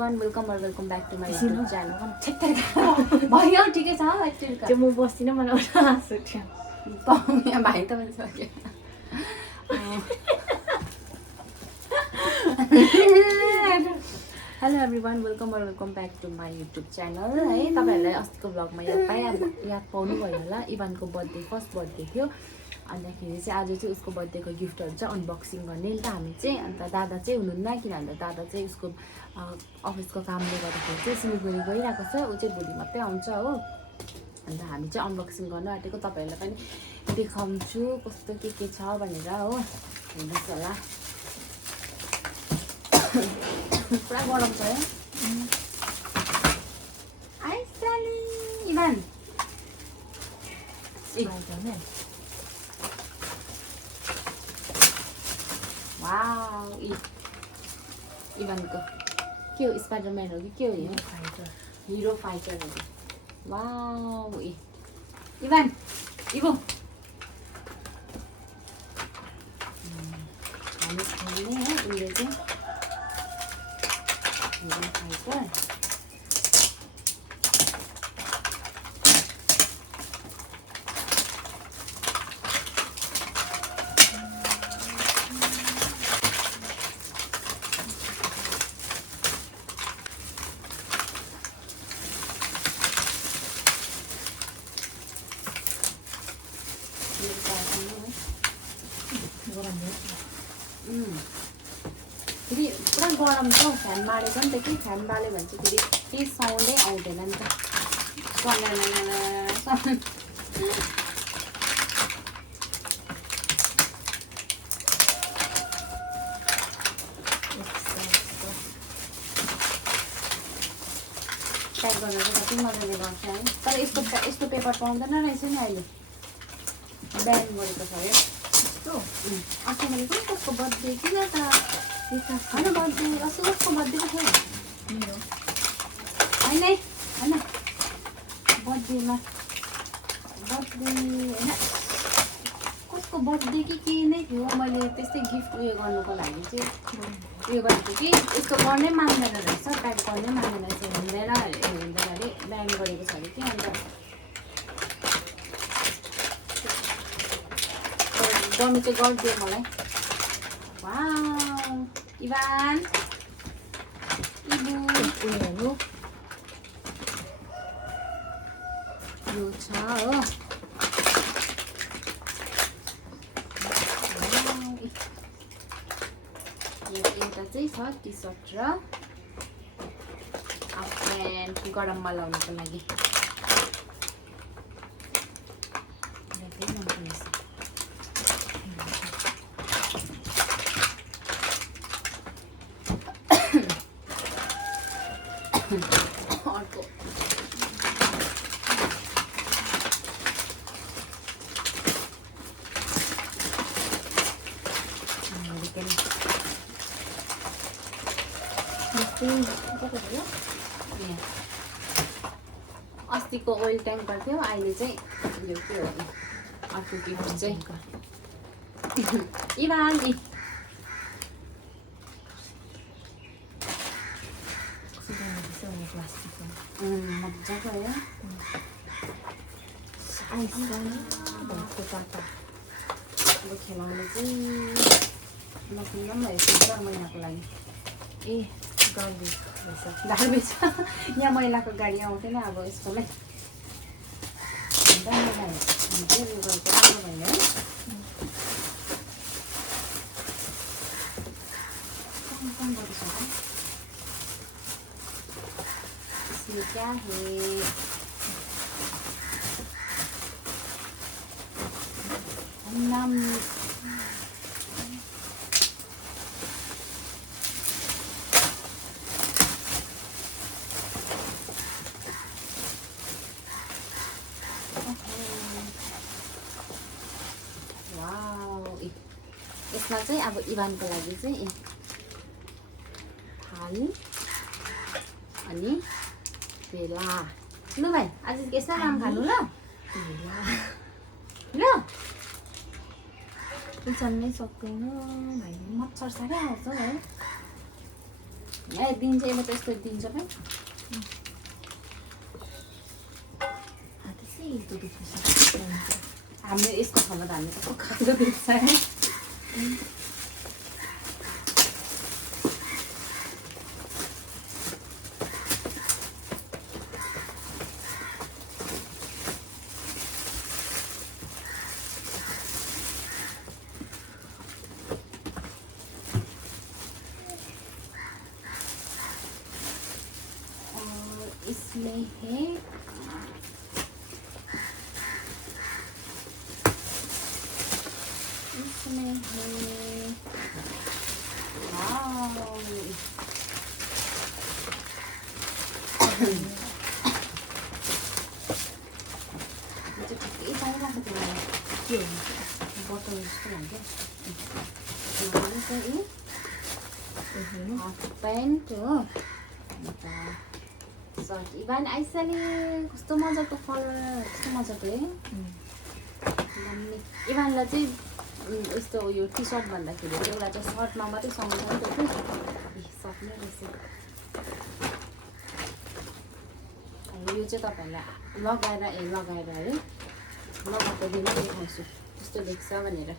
everyone welcome back to my YouTube channel भयो ठिकै छ त्यो म बस्दिनँ मलाई हाँस उठ्यो यहाँ भाइ त पनि सक्यो hello everyone welcome back to my YouTube channel है तपाईँहरूलाई अस्तिको भ्लगमा याद पाउनुभयो होला इभानको बर्थडे फर्स्ट बर्थडे थियो अन्तखेरि चाहिँ आज चाहिँ उसको बर्थडेको गिफ्टहरू चाहिँ अनबक्सिङ गर्ने नि त हामी चाहिँ अन्त दादा चाहिँ हुनुहुन्न किनभने दादा चाहिँ उसको अफिसको कामले गर्दाखेरि चाहिँ सिलगढी गइरहेको छ ऊ चाहिँ भोलि मात्रै आउँछ हो अन्त हामी चाहिँ अनबक्सिङ गर्न आँटेको तपाईँहरूलाई पनि देखाउँछु कस्तो के छ भनेर हो हेर्नुहोस् होला पुरा गरम छ है आइसाली इभान वाउ इभानको के हो स्पाइडरम्यान हो कि के हो यो हिरो फाइटर हो वाउ इभान इभो हामी खेल्ने है उसले चाहिँ हिरो फाइटर फेरि पुरा गरम छ फ्यान बालेको नि त कि फ्यान बाल्यो भने चाहिँ फेरि केही साउन्डै आउँदैन नि त प्याक गर्न चाहिँ कति मजाले गर्छ है तर यस्तो पेपर पाउँदैन रहेछ नि अहिले ब्यान गरेको छ अरे अस्ति मैले पनि कसको बर्थडे किन त होइन बर्थडे अस्ति कसको बर्थडे पो थियो होइन होइन बर्थडेमा बर्थडे होइन कसको बर्थडे कि नै थियो मैले त्यस्तै गिफ्ट उयो गर्नुको लागि चाहिँ उयो गरेको कि यस्तो गर्नै मान्दैन रहेछ प्याक गर्नै मान्दैन रहेछ हिँड्दैन अरे ब्यान गरेको छ अरे कि अन्त गर्नु चाहिँ गरिदियो मलाई वाउ इभान इबु यो छ हो एउटा चाहिँ छ टी सर्ट र हाफ प्यान्ट गरममा लाउनुको लागि अर्को अस्तिको ओइल ट्याङ्कर थियो अहिले चाहिँ यो के हो अर्को गिफ्ट चाहिँ इभान मजाको है अब खेलाउने चाहिँ नकिन्दा पनि भयो 4 महिनाको लागि ए गार्बेज रहेछ यहाँ महिलाको गाडी आउँथेन अब यसकोमै राम्रो भयो उयो गरेको राम्रो भयो है इसमें क्या है नाम यसमा चाहिँ अब इभानको लागि चाहिँ थाल अनि पेला लु भाइ आज यसमा नाम खानु ल ल चल्नै सक्दैन भाइ मच्छर साह्रै आउँछ है ए दिन्छ यसले त यस्तो दिन्छ पनि सेतो दुख्छ हामीले यसको खाना त हामीले कस्तो खाएको देख्छ है इसमें है इसमें है वाओ मुझे ये सारे ना खाते हैं क्यों बोतल इसको लगे ये तो ये हाफ पैंट हो सर्ट इभान आइसले कस्तो मजाको कलर कस्तो मजाको है इभानलाई चाहिँ यस्तो यो टी सर्ट भन्दाखेरि चाहिँ एउटा चाहिँ सर्टमा मात्रै सँगै छ नि त सर्ट नै रहेछ यो चाहिँ तपाईँहरूलाई लगाएर है लगाएको दिन देखाउँछु कस्तो देख्छ भनेर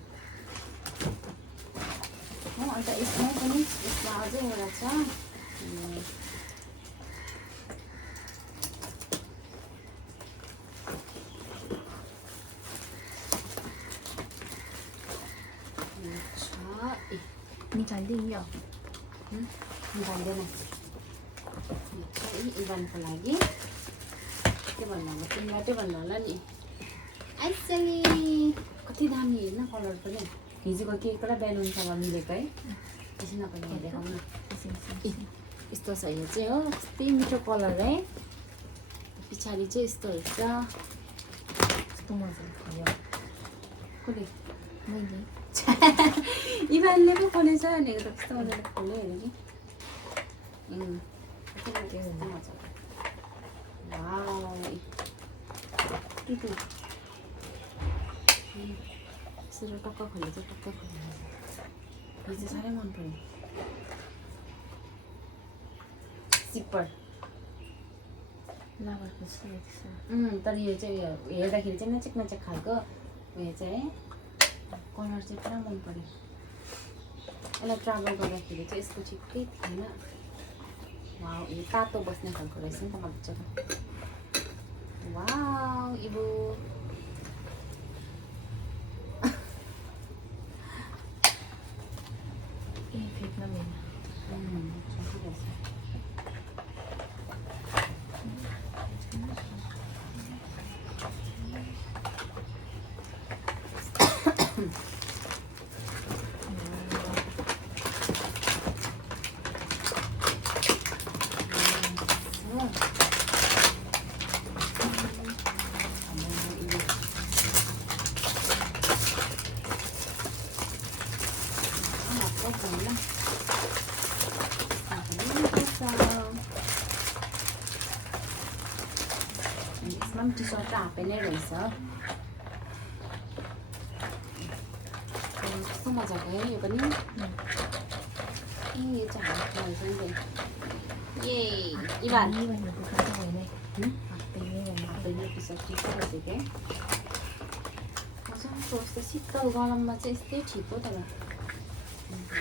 हो अन्त यसमा पनि यसमा अझै एउटा छ निकाल्दियो निकाल्दैन इभानको लागि के भन्नु होला तिमीलाई चाहिँ भन्नु होला नि आइसली कति दामी होइन कलर पनि हिजोको केक र बेलुनसँग मिलेको है यसो नपाइ देखाउनु यस्तो छ यो चाहिँ हो कति मिठो कलर है पछाडि चाहिँ यस्तो हुन्छ कस्तो मजाले खायो कसले मैले इभानले पो खोलेछ भनेको त कस्तो मजाले खोल्यो हेर कि मजाको वाउ यसरी टक्क खोल्यो चाहिँ टक्क खोल्यो यो चाहिँ साह्रै मन पर्यो सिप्पर लाभाको छ तर यो चाहिँ हेर्दाखेरि चाहिँ नचेक नचेक खालको उयो चाहिँ है कलर चाहिँ पुरा मन पर्यो यसलाई ट्राभल गर्दाखेरि चाहिँ यसको ठिकै थिएन वाउ यो तातो बस्ने खालको रहेछ नि त मजाको वाउ इबो फेक्न मिल्दैन यसमा पनि टी सर्ट र हाफै नै रहेछ कस्तो मजाको है यो पनि यो चाहिँ हाफ रहेछ नि ए इभान हाफ्दैन टी सर्ट ठिक रहेछ क्या मजाको यस्तो शीतल गरममा चाहिँ यस्तै ठिक हो तर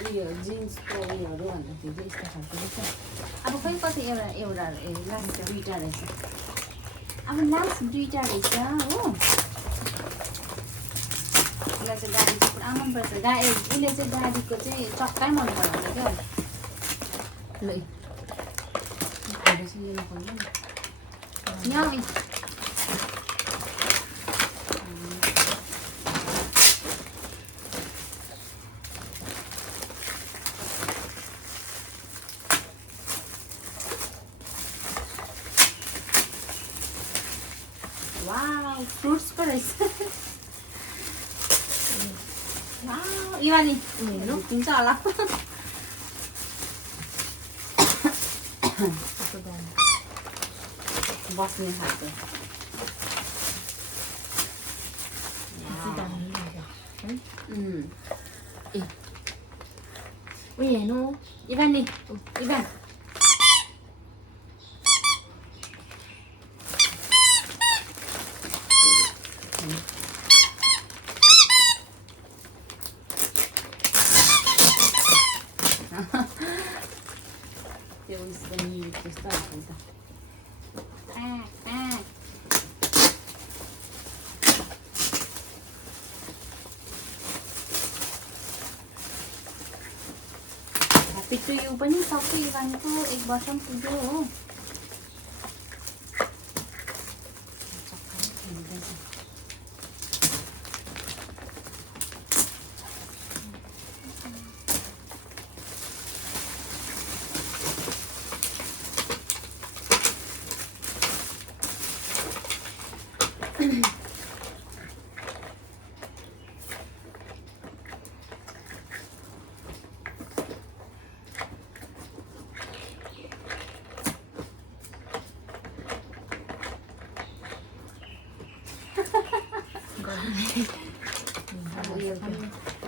उयो जिन्सको उयोहरू भन्दाखेरि चाहिँ यस्तो खालको रहेछ अब खै कति एउटा लास्ट दुईवटा रहेछ अब लास्ट दुईवटा रहेछ हो यसलाई चाहिँ गाडी चाहिँ पुरा मनपर्छ उसले चाहिँ गाडीको चाहिँ चक्कै मन पराउँछ क्या ल लिनु पर्यो नि वाउ फ्रुट्स पो रहेछ वाउ इवानी हेर्नु हुन्छ होला बस्ने खालको ए उयो हेर्नु इभान उसको म्युजिक जस्तो आएको त ह्याप्पी टु यु पनि सक्यो इभानको 1 वर्ष पनि पुग्यो हो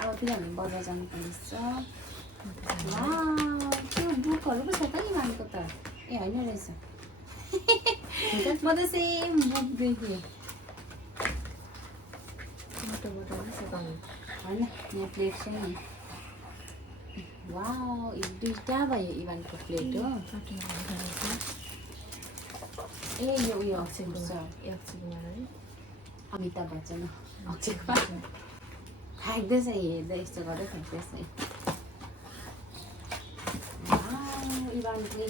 अब फेरि हामी बजार जानु पर्छ त्यो बुकहरू पो छ त नि मानेको त ए होइन रहेछ म त सेम बुक देखेँ होइन यहाँ प्लेट छ नि वाउ दुईवटा भयो इभानको प्लेट हो ए यो उयो अक्षयको छ अमिताभ बच्चन अक्षयको फ्याँक्दैछ हेर्दै यस्तो गर्दै फ्याँक्दैछ इभानले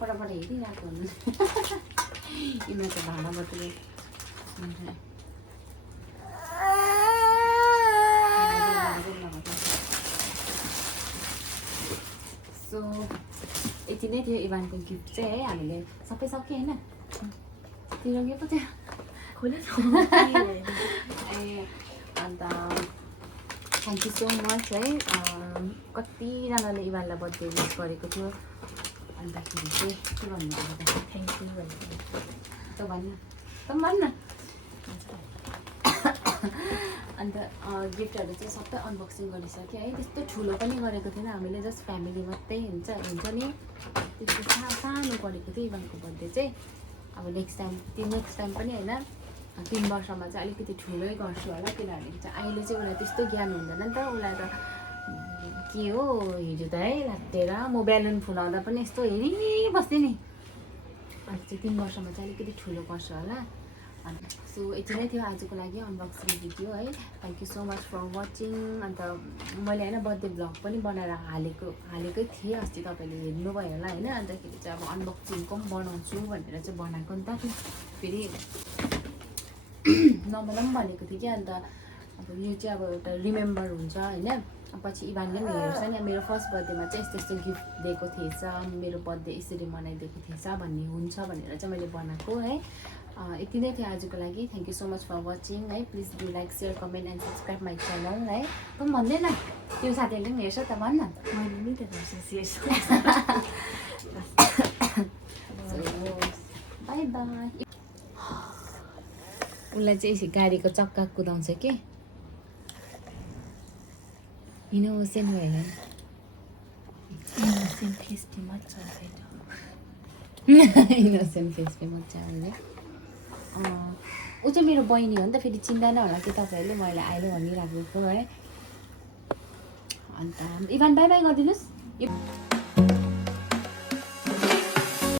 पटापट हेरिरहेको हुनु यिनीहरू त भाँडा बटुले सो यति नै थियो इभानको गिफ्ट चाहिँ है हामीले सबै सक्यो होइन तिर के पो थियो ए अन्त थ्याङ्क यू सो मच है कतिजनाले इभानलाई बर्थडे विस गरेको थियो अन्तखेरि चाहिँ के भन्नु अब थ्याङ्क यू भनेको त भन्न अन्त गिफ्टहरू चाहिँ सबै अनबक्सिङ गरिसक्यो है त्यस्तो ठुलो पनि गरेको थिएन हामीले जस्ट फ्यामिली मात्रै हुन्छ नि त्यस्तो सानो गरेको थियो इभानको बर्थडे चाहिँ अब नेक्स्ट टाइम पनि होइन 3 वर्षमा चाहिँ अलिकति ठुलै गर्छु होला किनभने चाहिँ अहिले चाहिँ उसलाई त्यस्तो ज्ञान हुँदैन नि त उसलाई त के हो हिजो त है लाटेर म ब्यालुन फुलाउँदा पनि यस्तो हेरिबस्थेँ नि अन्त चाहिँ 3 वर्षमा चाहिँ अलिकति ठुलो गर्छु होला सो यति नै थियो आजको लागि अनबक्सिङ भिडियो है thank you so much for watching अन्त मैले होइन बर्थडे भ्लग पनि बनाएर हालेकै थिएँ अस्ति तपाईँले हेर्नुभयो होला होइन अन्तखेरि चाहिँ अब अनबक्सिङको पनि बनाउँछु भनेर चाहिँ बनाएको नि त फेरि नमलाई पनि भनेको थिएँ कि अन्त अब यो चाहिँ अब एउटा रिमेम्बर हुन्छ होइन पछि इभानले पनि हेर्छ नि मेरो फर्स्ट बर्थडेमा चाहिँ यस्तो गिफ्ट दिएको थिएछ मेरो बर्थडे यसरी मनाइदिएको थिएछ भन्ने हुन्छ भनेर चाहिँ मैले बनाएको है यति नै थियो आजको लागि thank you so much for watching है please do like share comment and subscribe my channel है त पनि भन्दैन त्यो साथीहरूले पनि हेर्छ त भन्न मैले नि त हेर्छु बाई बाई उसलाई चाहिँ गाडीको चक्का कुदाउँछ कि इनोसेन्ट भएर इनोसेन्ट फेस्टी मजा आउँछ इनोसेन्ट फेस्टी मजा आउने ऊ चाहिँ मेरो बहिनी हो नि त फेरि चिन्दैन होला कि तपाईँहरूले मैले अहिले भनिराखेको है अन्त इभान बाई बाई गरिदिनुहोस्